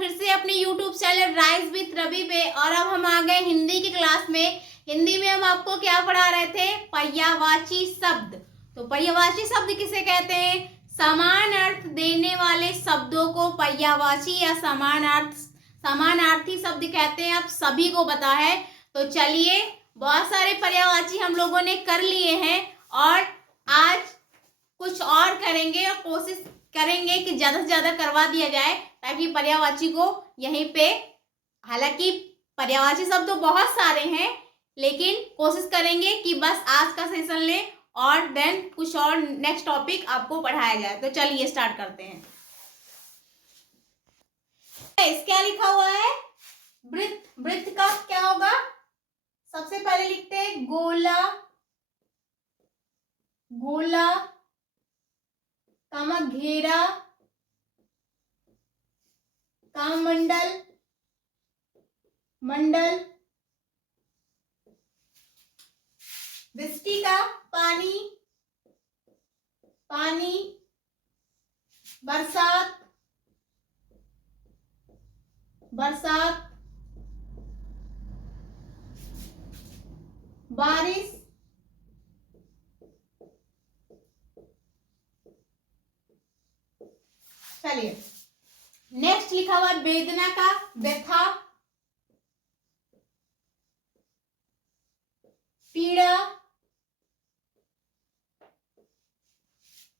फिर से अपने YouTube channel rise with Ravi पे। और अब हम आ गए हिंदी की क्लास में। हिंदी में हम आपको क्या पढ़ा रहे थे? पर्यायवाची शब्द। तो पर्यायवाची शब्द किसे कहते हैं? समान अर्थ देने वाले शब्दों को पर्यायवाची या समानार्थी शब्द कहते हैं। आप सभी को पता है। तो चलिए, बहुत सारे पर्यायवाची हम लोगों ने कर लिए हैं और आज कुछ और करेंगे और कोशिश करेंगे कि ज्यादा से ज्यादा करवा दिया जाए, ताकि पर्यायवाची को यहीं पे, हालांकि पर्यायवाची शब्द तो बहुत सारे हैं, लेकिन कोशिश करेंगे कि बस आज का सेशन लें और देन कुछ और नेक्स्ट टॉपिक आपको पढ़ाया जाए। तो चलिए स्टार्ट करते हैं। क्या लिखा हुआ है? वृत्त। वृत्त का क्या होगा? सबसे पहले लिखते हैं गोला, गोला कामा घेरा, कामा मंडल, मंडल। वृष्टि का पानी, पानी। बरसात, बरसात। बारिश, चलिए नेक्स्ट लिखा हुआ वेदना का, व्यथा, पीड़ा,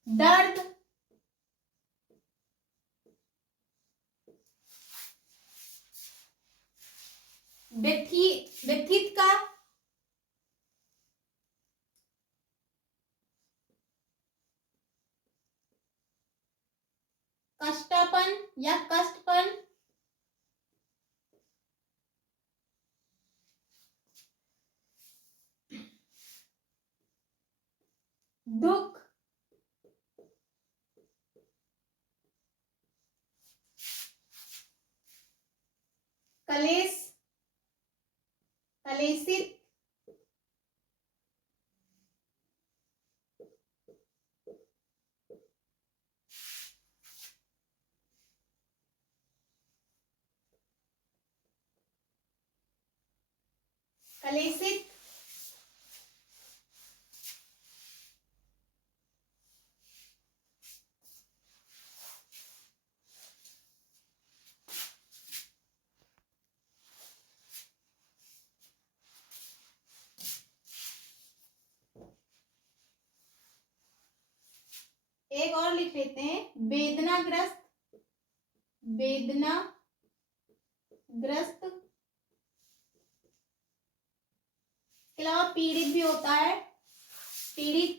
दर्द, व्यथित का, कष्टपन या कष्टपन, दुख, कलेश, कलेशित, कलेशित। एक और लिख लेते हैं, वेदनाग्रस्त, वेदनाग्रस्त। इसके अलावा पीड़ित भी होता है, पीड़ित।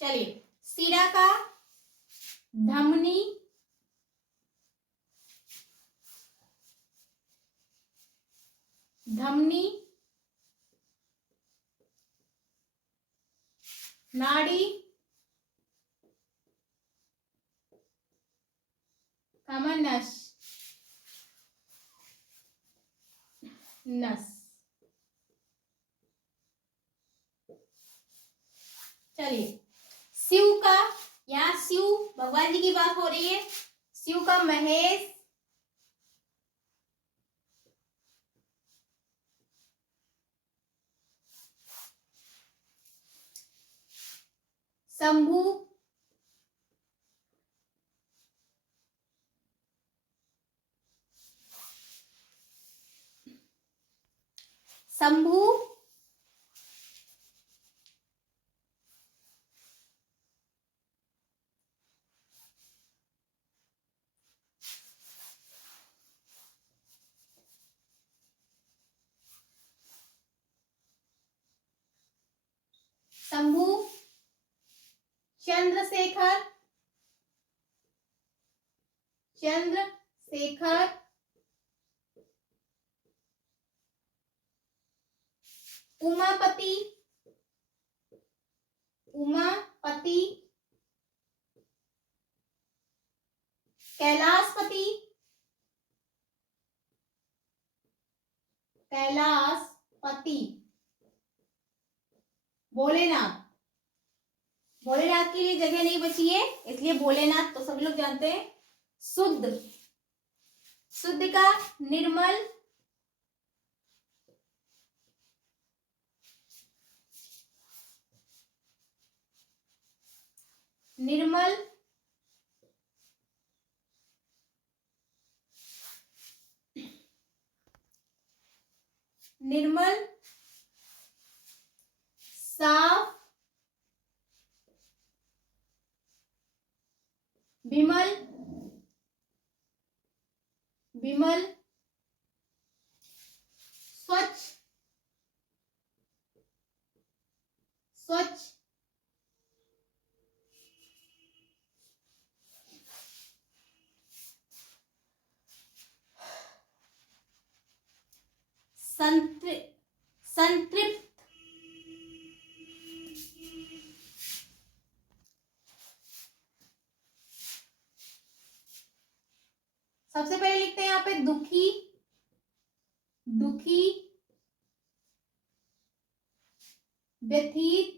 चलिए, सिरा का धमनी, धमनी। नाड़ी, नस, नस। चलिए, शिव का, यहाँ शिव भगवान जी की बात हो रही है। शिव का महेश, शंभु, शंभु, शंभु। चंद्रशेखर, चंद्रशेखर। उमापति, उमापति। कैलाशपति, कैलाशपति। पति, भोलेनाथ। भोलेनाथ के लिए जगह नहीं बची है, इसलिए भोलेनाथ तो सभी लोग जानते हैं। शुद्ध, शुद्ध का निर्मल, निर्मल, निर्मल, साफ, विमल, विमल, स्वच्छ, स्वच्छ, संतृप्त, सबसे पहले लिखते हैं यहाँ पे दुखी, दुखी, व्यथित,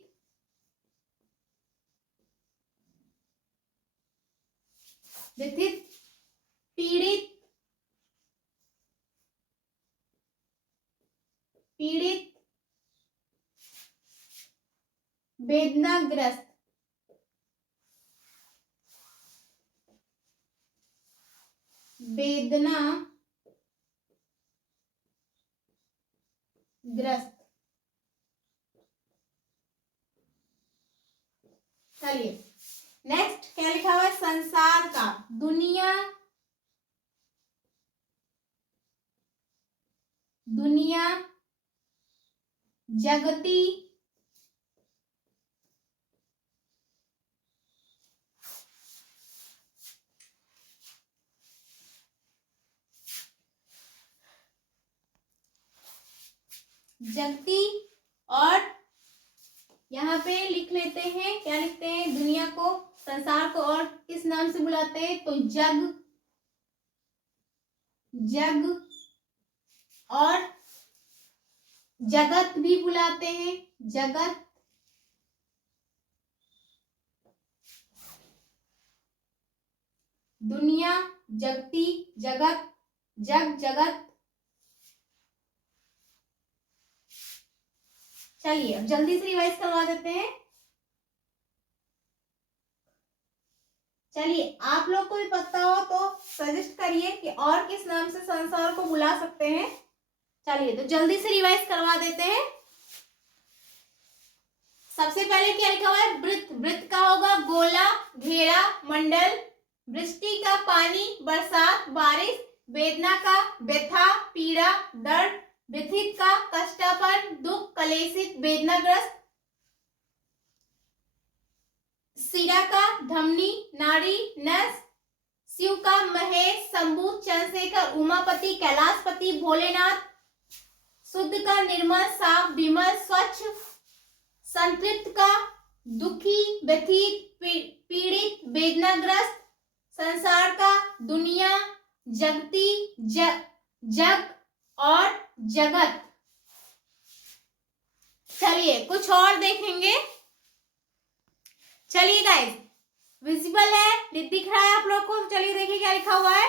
व्यथित, पीड़ित, पीड़ित, वेदनाग्रस्त, वेदना ग्रस्त। चलिए नेक्स्ट क्या लिखा हुआ है, संसार का, दुनिया, दुनिया, जगती, जगती, और यहाँ पे लिख लेते हैं, क्या लिखते हैं, दुनिया को, संसार को और किस नाम से बुलाते हैं, तो जग, जग, और जगत भी बुलाते हैं, जगत, दुनिया, जगती, जगत, जग, जगत। चलिए अब जल्दी से रिवाइज करवा देते हैं। चलिए आप लोग को भी पता हो तो सजेस्ट करिए कि और किस नाम से संसार को बुला सकते हैं। चलिए तो जल्दी से रिवाइज करवा देते हैं। सबसे पहले क्या लिखा हुआ है, वृत्त, वृत्त का होगा गोला, घेरा, मंडल, वृष्टि का पानी, बरसात, बारिश, वेदना का व्यथा, पीड़ा, दर्द, व्यथित का कष्टापन, दुख, कलेशित, वेदनाग्रस्त, शिरा का धमनी, नाड़ी, नस, शिव का महेश, शंभु, चंद्रशेखर, उमापति, कैलाशपति, भोलेनाथ, शुद्ध का निर्मल, साफ, विमल, स्वच्छ, संतृप्त का दुखी, व्यथित, पीड़ित, वेदनाग्रस्त, संसार का दुनिया, जगती, जग और जगत। चलिए कुछ और देखेंगे। चलिए गाइस, विजिबल है, दिख रहा है आप लोग को, चलिए देखिए क्या लिखा हुआ है,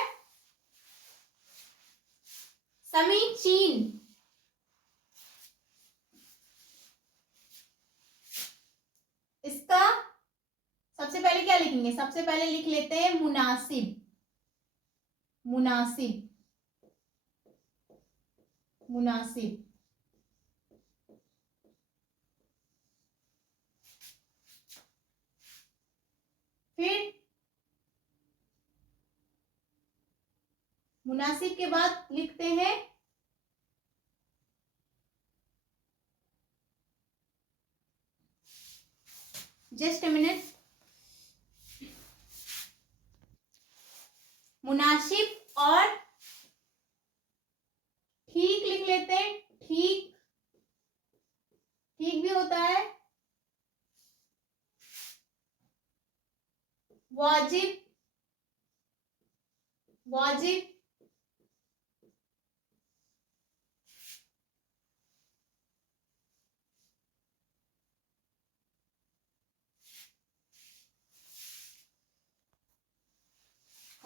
समीचीन, इसका सबसे पहले क्या लिखेंगे, सबसे पहले लिख लेते हैं मुनासिब, मुनासिब, मुनासिब। फिर मुनासिब के बाद लिखते हैं जस्ट अ मिनट, मुनासिब और ठीक लिख लेते हैं, ठीक, ठीक भी होता है, वाजिब, वाजिब,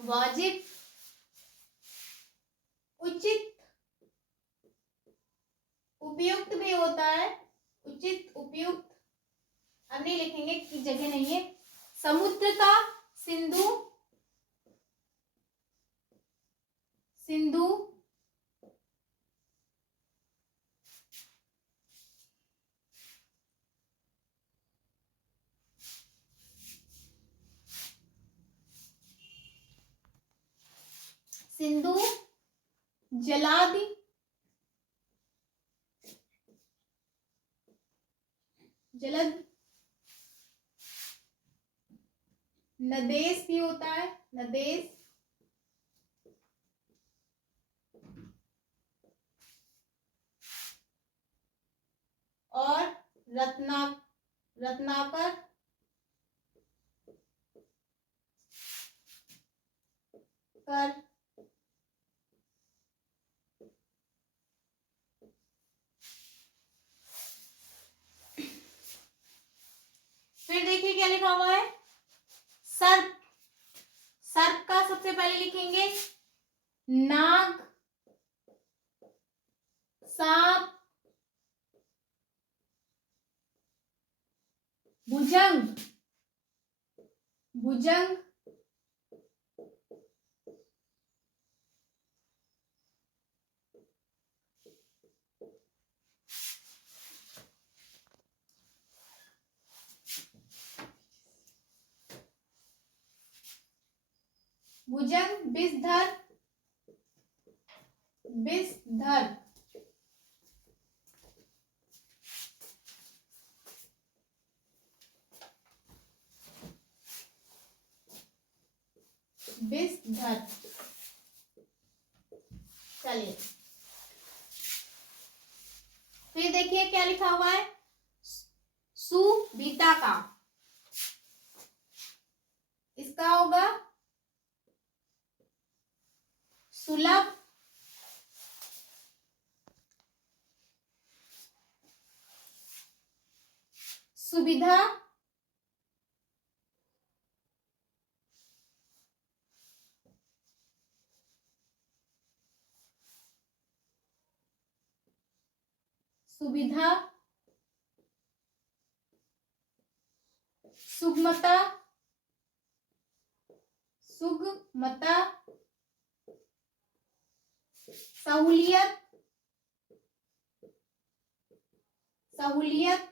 वाजिब, उचित, उपयुक्त भी होता है, उचित, उपयुक्त, अब नहीं लिखेंगे की जगह नहीं है। समुद्र का, सिंधु, सिंधु, सिंधु, जलादि, जलद, नदेश भी होता है, नदेश, और रत्नाकर, कर, फिर देखिए क्या लिखा हुआ है, सर्प, सर्प का सबसे पहले लिखेंगे नाग, सांप, भुजंग, भुजंग, भुजंग, विषधर, विषधर, विषधर। चलिए फिर देखिए क्या लिखा हुआ है, सुविता का, इसका होगा सुलभ, सुविधा, सुविधा, सुगमता, सुगमता, सहूलियत, सहूलियत,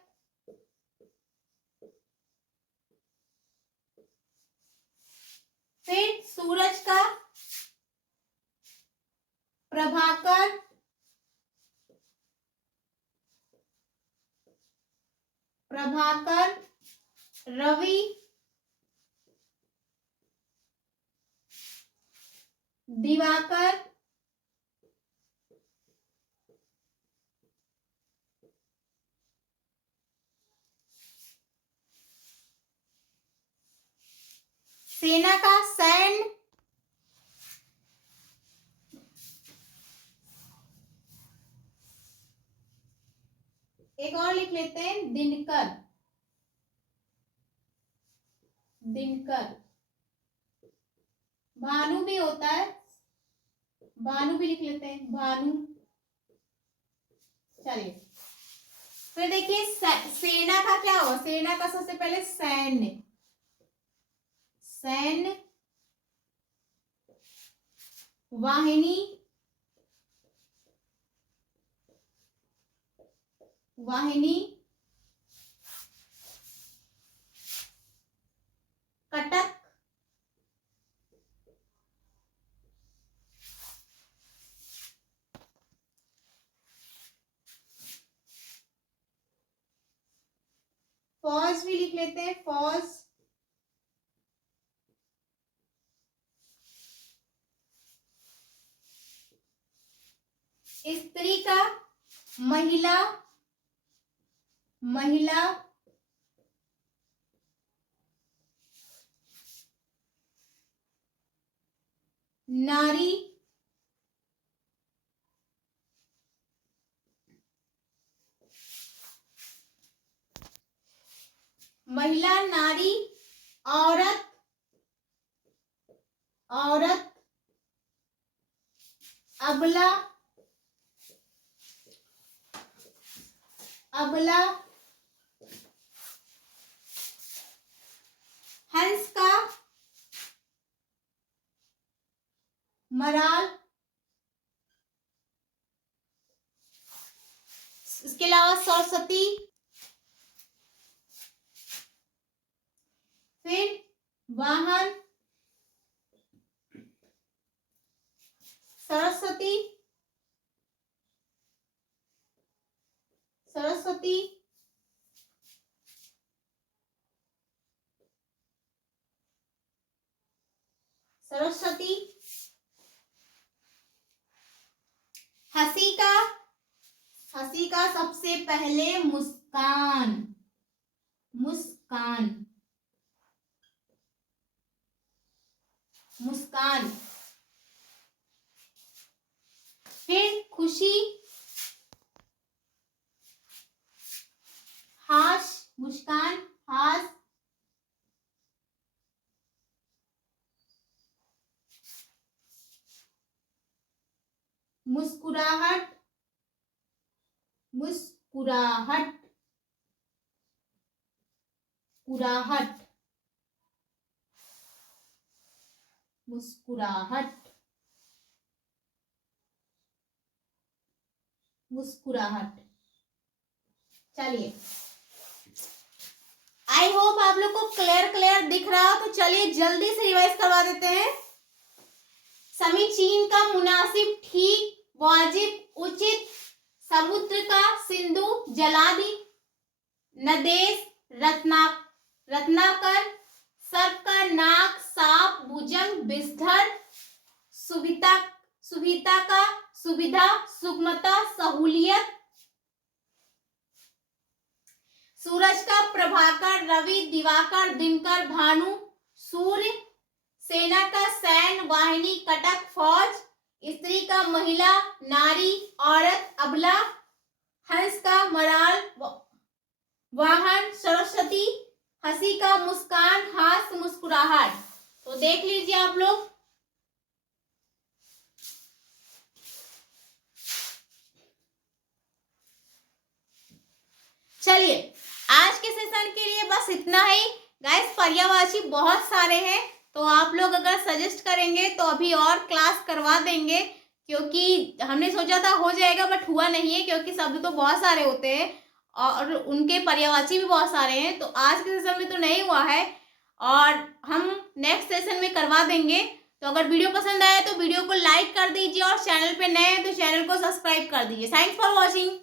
फिर सूरज का प्रभाकर, प्रभाकर, रवि, दिवाकर, सेना का सैन्य, एक और लिख लेते हैं दिनकर, दिनकर, भानु भी होता है, भानु भी लिख लेते हैं, भानु। चलिए फिर देखिए सेना का क्या हुआ, सेना का सबसे पहले सैन्य, सैन्य, वाहिनी, वाहिनी, कटक, फौज भी लिख लेते हैं, फौज, स्त्री का महिला, महिला, नारी, महिला, नारी, औरत, औरत, अबला, अबला, हंस का मराल, इसके अलावा सरस्वती, फिर वाहन, सरस्वती, सरस्वती, सरस्वती, हंसी का, हंसी का सबसे पहले मुस्कान, मुस्कान, मुस्कान, फिर खुशी, हास, मुस्कान, हास, मुस्कुराहट, मुस्कुराहट, कुराहट, मुस्कुराहट, मुस्कुराहट। चलिए, आई होप आप लोग को क्लियर दिख रहा हो। तो चलिए जल्दी से रिवाइज करवा देते हैं। समीचीन का मुनासिब, ठीक, वाजिब, उचित, समुद्र का, सिंधु, जलादि, नदेश, रत्नाकर, सर्प का, नाक, सांप, भुजंग, विषधर, सुविधा, सुविधा का, सुविधा, सुगमता, सहूलियत, सूरज का, प्रभाकर, रवि, दिवाकर, दिनकर, भानु, सूर्य, सेना का, सैन्य, वाहिनी, कटक, फौज, स्त्री का, महिला, नारी, औरत, अबला, हंस का, मराल, वाहन, सरस्वती, हंसी का, मुस्कान, हास्य, मुस्कुराहट। तो देख लीजिए आप लोग। चलिए, आज के सेशन के लिए बस इतना ही गाइस। पर्यायवाची बहुत सारे हैं, तो आप लोग अगर सजेस्ट करेंगे तो अभी और क्लास करवा देंगे, क्योंकि हमने सोचा था हो जाएगा बट हुआ नहीं है, क्योंकि शब्द तो बहुत सारे होते हैं और उनके पर्यायवाची भी बहुत सारे हैं। तो आज के सेशन में तो नहीं हुआ है और हम नेक्स्ट सेशन में करवा देंगे। तो अगर वीडियो पसंद आए तो वीडियो को लाइक कर दीजिए और चैनल पे नए हैं तो चैनल को सब्सक्राइब कर दीजिए। Thanks for watching.